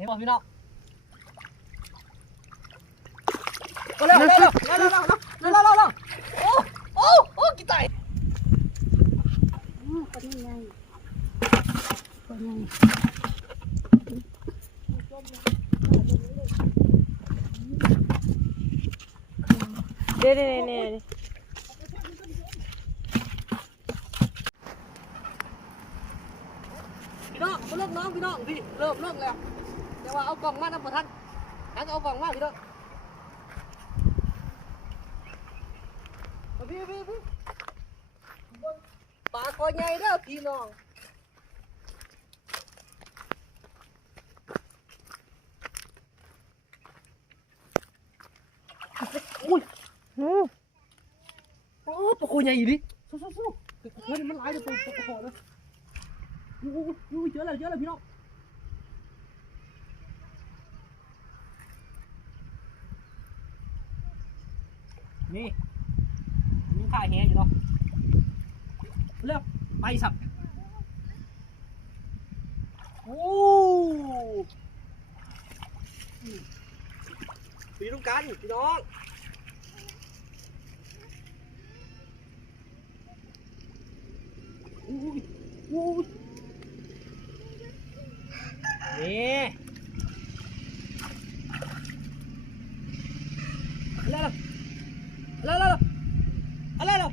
ห็นบ่พี่น้องมาเร็วเร็วเร็วเร็วเร็วเร็วเร็วเร็วเร็วเร็วโอ้โอ้โอ้กี่ไตอืมคนใหญ่คนใหญ่เด้เด้เด้เด้พี่น้องมาเริ่มน้องพี่น้องพี่เริ่มเริ่มแล้ว แต่ว่าเอากล่องมานะพ่อท่านท่านเอากล่องมาพี่น้องเอาพี่พี่พี่ปลาคอใหญ่เด้อพี่น้องอุ้ยอืมโอ้ปลาโคใหญ่อยู่ดิสู้สู้สู้เฮ้ยมันหลายเลยปลาปลาโคนะอู้อู้อู้เยอะเลยเยอะเลยพี่น้อง นี่มีข่าแหอยู่เนาะเร็วไปสับโอ้ปีต้องกันพี่น้องอุ้ยอุ้ยนี่อะไรล่ะอะไรล่ะอะไรล่ะ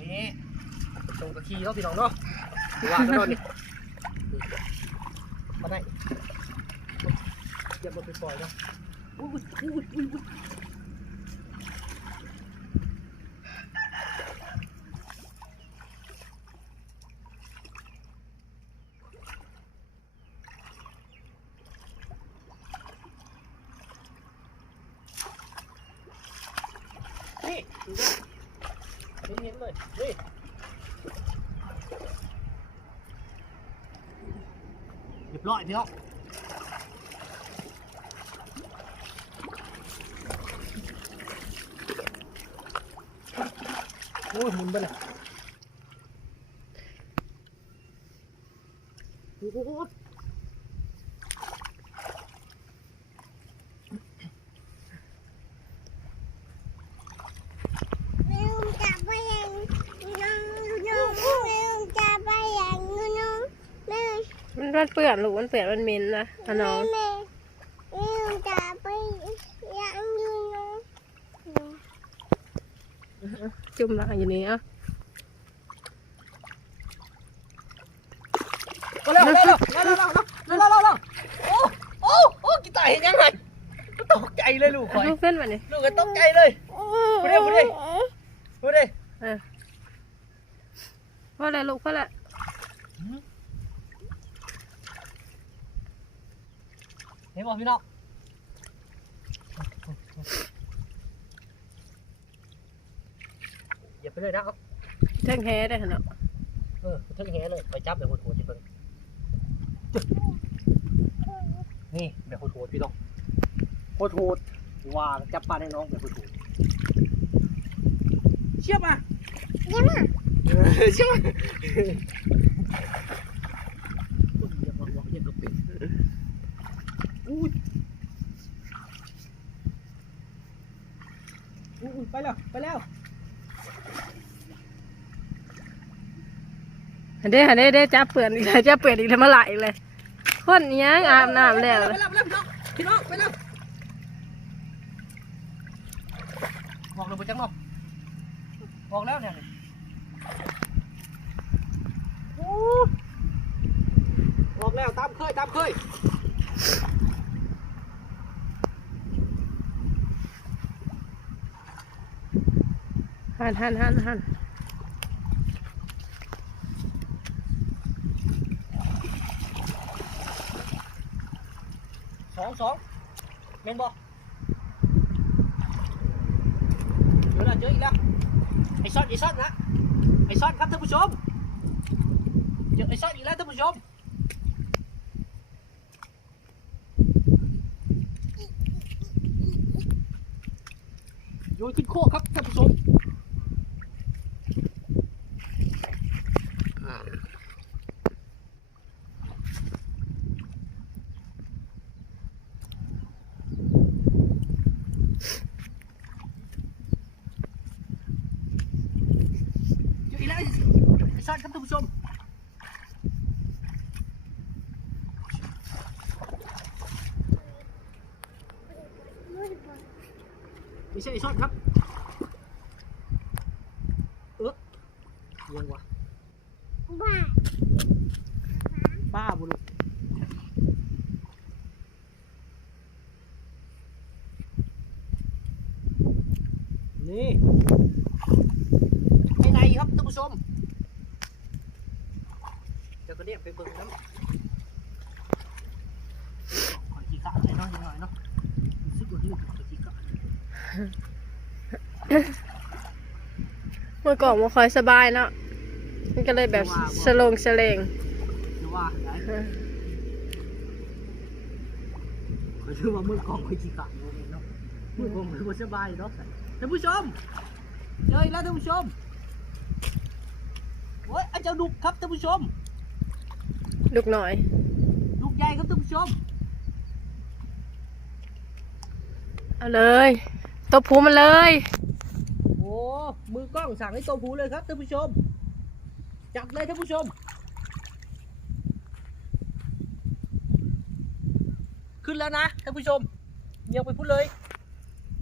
นี่ตรงกระขี่เนาะพี่น้องเนาะว่ากันนอนนี่มาได้อย่าบดไปปล่อยเนาะอุ้ยอุ้ยอุ้ยอุ้ย นี่ดูด้วยเห็นๆเลยนี่ เยอะโอ้ยหมุนไปเลย เปื้อนลูกมันเปื้อนมันเหม็นนะอะน้องนี่จะไปล้างอยู่นะจุ่มล้าอยู่นี่อะเร็วเร็วเร็วเร็วเร็วเร็วเร็วโอ้โอ้โอ้กีตาร์เห็นยังไงตกใจเลยลูกคอยลูกเพื่อนมาเนี่ยลูกก็ตกใจเลยพูดเลยพูดเลยพูดเลยพ่อะไรลูกพ่อแล้ เห็นบอกพี่น้องอย่าไปเลยนะครับเท่งแฮได้ขนาดเออทึ่งแหเลยไปจับแบบโหดๆจิเบิ่งนี่แบบโหดๆพี่น้องโหดๆว่าจับปลาในน้องแบบโหดๆเชี่ยบมาเดี๋ยวมาเชื่อไหมอย่าบอกว่าอย่ากระปิดอุ้ยอุ้ยไป แล้วไปแล้วเด้เด้เด้จับเปื่อนอีกแล้วจับเปื่อนอีกแล้วมาไหลอีกเลยคนเนี้ยงอาบน้ำแล้วไปแล้วไปแล้วพี่น้องพี่น้องไปแล้วบอกเลยไปจังเนาะบอกแล้วเนี่ยอู้บอกแล้วตามเคยตามเคย หันหันหันหันสองสองเมนบอเจอแล้วเจออีกแล้วไอ้ซอดไอ้ซอดนะไอ้ซอดครับท่านผู้ชมเจอไอ้ซอดอีกแล้วท่านผู้ชมโยนขึ้นโคกครับท่านผู้ชม แล้วไอ้ซอดครับท่านผู้ชมไม่ใช่ไอ้ซอดครับเออยังวะบ้าป้าบุรุษนี่ ครับท่านผู้ชมเดี๋ยวก็เนี่ยไปเบิ่งน้ำขอขี้กะเลยเนาะยังหน่อยเนาะรู้สึกว่าลืมขอขี้กะเมื่อก่อนมันคอยสบายเนาะมันก็เลยแบบสลงสเลงหรือว่าได้ขอชื่อว่ามือกองขอขี้กะอยู่เองเนาะมือกองมือบ่สบายเนาะท่านผู้ชมเจออีกแล้วท่านผู้ชม โอ้ยอาจารย์ดุกครับท่านผู้ชม ลูกหน่อยลูกใหญ่ครับท่านผู้ชม เอาเลยตบผูมันเลย โอ้มือกล้องสั่งให้ตัวผูเลยครับท่านผู้ชม จับเลยท่านผู้ชม ขึ้นแล้วนะท่านผู้ชมเงียบไปพูดเลย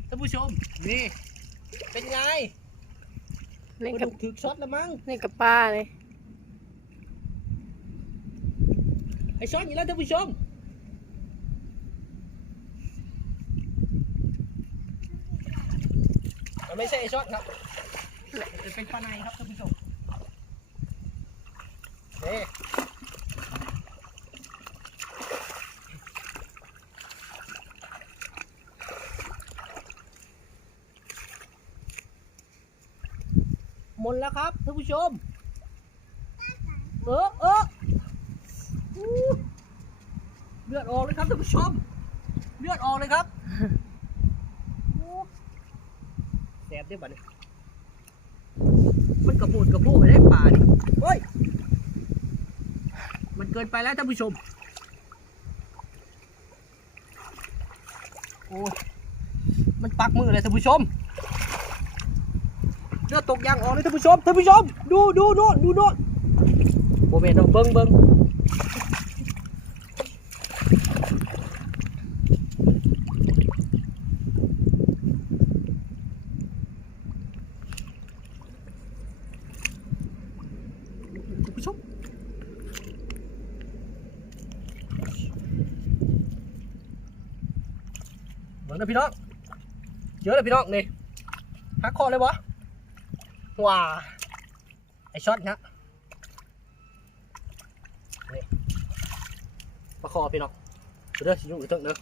ท่านผู้ชมนี่เป็นไง นี่กระกับดูกถึกช็อตแล้วมั้งนี่กับป้าเลย ไอช็อตอยู่แล้วท่านผู้ชมมันไม่ใช่ไอช็อตครับมันเป็นปลาในครับท่านผู้ชมนี่ห มดแล้วครับท่านผู้ชม เออเอออู้เลือดออกเลยครับท่านผู้ชม เลือดออกเลยครับแสบได้บ่เนี่ยมันกระปูดกระปูไปได้ป่านี่โอ้ย มันเกินไปแล้วท่านผู้ชม โอ้ย มันปักมือเลยท่านผู้ชม เลือดตกยางออกเลยท่านผู้ชมท่านผู้ชมดูดูโน่นดูโน่นโมเมนต์เบิ้งเบิ้งคุณผู้ชมเบิ้งนะพี่น้องเจอเลยพี่น้องนี่หักคอเลยวะ ว้าไอช็อตนะประคอพี่น้องเด้อสิอยู่ถึงเด้อ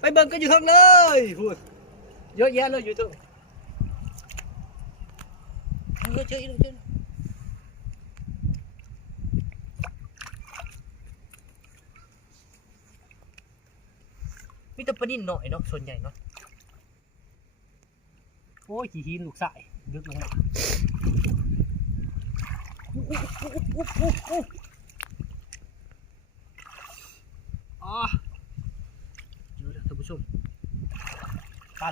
ไปเบิ่งกันอยู่ถึงเลยพูดเยอะแยะเลยอยู่ถึงเยอะเจออีกเจอมีแต่ปลานิ่นหน่อยเนาะส่วนใหญ่เนาะโอ้ยขี้หินลูกสาย ลึกลงมาอุ๊อุ๊อุ๊อุ๊อุ๊อุ๊อ๋อเดี๋ยวนะท่านผู้ชมปล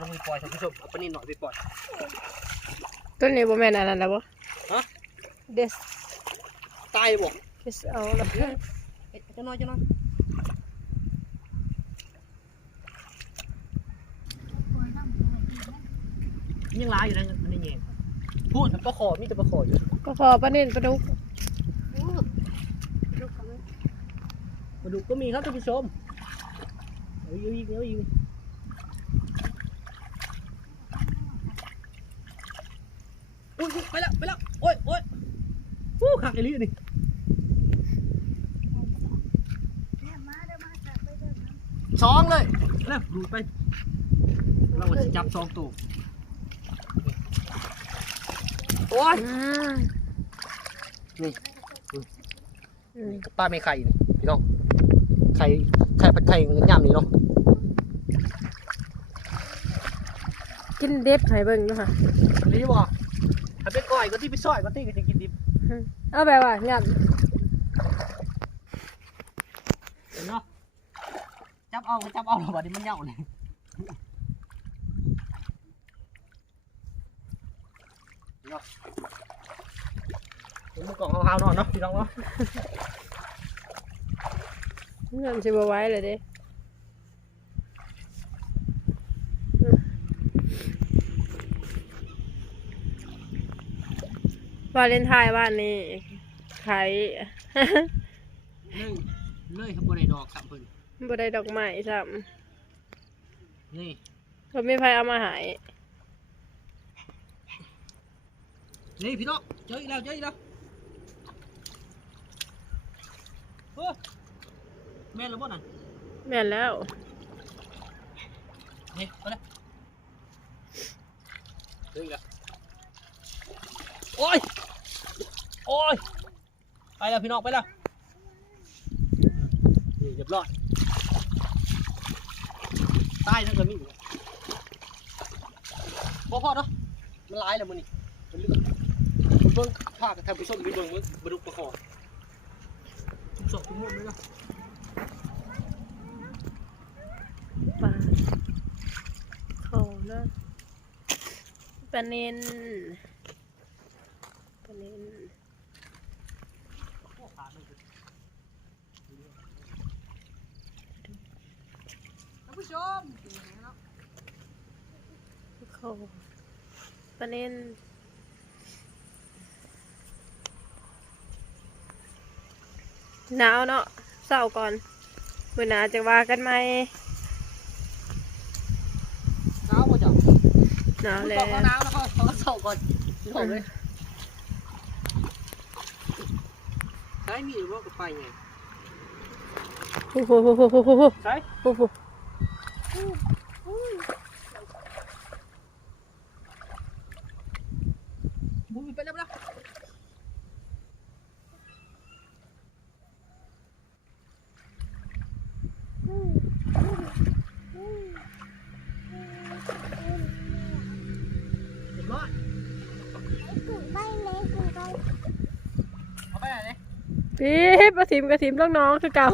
าลงไปปล่อยท่านผู้ชมเอาปลานิ่นหน่อยไปปล่อยต้นนี้บ่แม่นอันนั้นแล้วบ่ฮะเดสตายบ่เดสเอาละเอ๊ะเจะน้อยเจะน้อยยังร้ายอยู่นะมันนี่เองพูดปลาขอมีแต่ปลาขออยู่ก็พอป้าเน้นปลาดุกมาดูก็มีครับท่านผู้ชมเอาอยู่อีกเอาอยู่อีกอุ๊ยอุ๊ยไปแล้วไปแล้วโอ้ยโอ้ยฟู้ขักไอ้ลี่นี่สองเลยแล้วดูดไป เราจะจับสองตัว โอ้ยอืมนี่อืมป้าไม่ไข่นี่พี่น้องไข่ไข่ผัดไข่ยำนี่เนาะกินเด็บให้เบิ่งดูค่ะอันนี้บอกถ้าเป็นก้อยก็ที่ไปซอยก็ที่ก็จะกินดิบเอาแบบว่างัดเห็นเนาะจับเอาจับเอาหรอวะนี่มันเหยาเลย เนาะมือกล่องเฮาๆนอนเนาะพี่น้องเนาะนั่นสิบ่ไหว้เลยเด้วาเลนไทน์บ้านนี้ขายเลยเลยครับบ่ได้ดอกครับเพิ่นบ่ได้ดอกไม้ซ้นี่ำก็ไม่ไผเอามาใหาย นี่พี่น้องเจออีกแล้วเจออีกแล้วโอ้แม่นแล้วบ่นั่นแม่นแล้วนี่เอาเลยเจออีกแล้วโอ้ยโอ้ยไปแล้วพี่น้องไปแล้วนี่เรียบร้อยใต้นั่นก็มีอยู่พอพอเนาะมันร้ายแล้วมันนี่มันเลือดมัน เบิ่งภาคท่านผู้ชมไปเบิ่งเบิ่งบรรลุประคอทุกศอกทุกมุมเลยเนะปลาเขาเนาะปลาเนนปลาเนนท่านผู้ชมเขาปลาเนน หนาวเนาะเศร้าก่อนเมื่อหนาจะว่ากันไหมหนาวป่ะจ๊ะหนาวตแล้กวก็หนาวแล้วเขาเขาก็เศร้าก่อนพี่น้องเลยใช้มีหรือว่ากับไฟไงโอ้โหโอ้โหโอ้โหโอ้โหใช้โอ้โห บุ้ยไปแล้วไปแล้ว เรียบร้อย กูไปเลยกูไป เอาไปไหนเนี่ย ปี๊บกระถิมกระถิมลูกน้องคือเก่า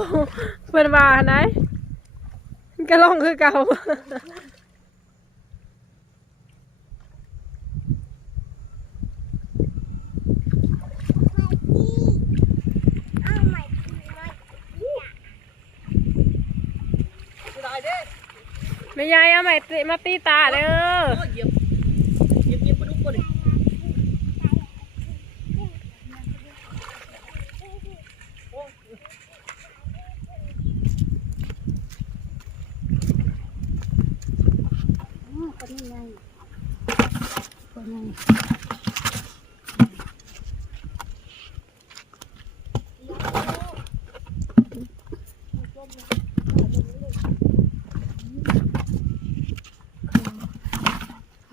เพื่อนว่าไหนกระล่องคือเก่าไม่ยายเอาใหม่มาตีตาเด้อ เออเหยียบเหยียบเหยียบปลาดุกก่อนดิ คนนี้ไงคนนี้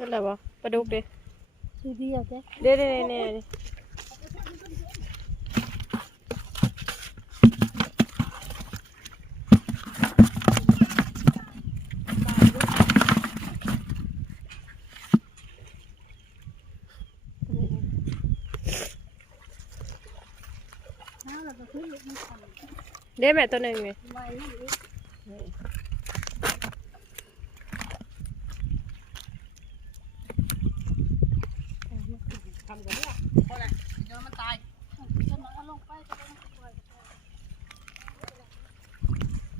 นั่นแหละบ่ปลาดุกดิทีเดียวเด้เด้เด้เด้เด้เด้แม่ตัวหนึ่งนี่ไว้นั่นอีก ทำกันเนี่ยเพราะอะไรเดี๋ยวมันตาย จะมาเอาลงไปจะได้ไม่ปล่อย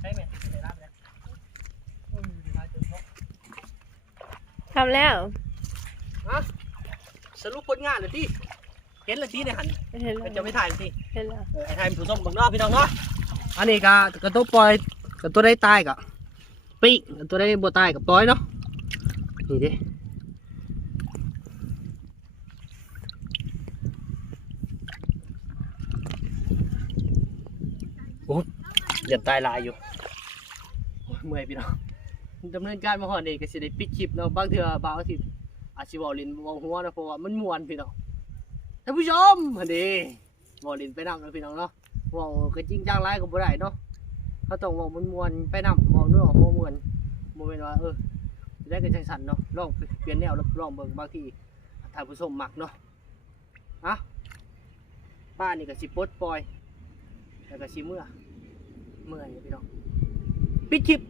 ใช่ไหมใส่รับแล้วเออเดี๋ยวมาเจอเขา ทำ แล้วฮะสรุปผลงานเลยที่เห็นเลยที่ในหันเห็นแล้วจะไม่ถ่ายสิเห็นแล้วเออไอ้ไทยมันถูกส้มบังนอกพี่น้องเนาะอันนี้ก็กระตัวปล่อยกระตัวได้ตายกับปีกกระตัวได้บัวตายกับปล่อยเนาะนี่ดิโอ้ยอย่าตายหลายอยู่โอ้ยเมื่อยพี่น้อง ดำเนินการมาหอดนี่ก็สิได้ปิดคลิปเนาะบางเทื่อบางอาทิตย์อาจสิเว้าเลินเวาหัวนะเพราะว่ามันม่วนพี่น้องท่านผู้ชมอันนี้เว้าเลินไปนำนะพี่น้องเนาะเว้าก็จริงจังไรก็บ่ได้เนาะเขาต้องเว้ามวนๆไปนำเว้าเนื้อหัวมวนบ่แม่นว่าเออได้กันจังสันเนาะลองเปลี่ยนแนวลองเบิ่งบางทีท่านผู้ชมมักเนาะอะบ้านนี่ก็สิปลดปล่อยแล้วก็สิเมื่อเมื่อยพี่น้องปิดคลิป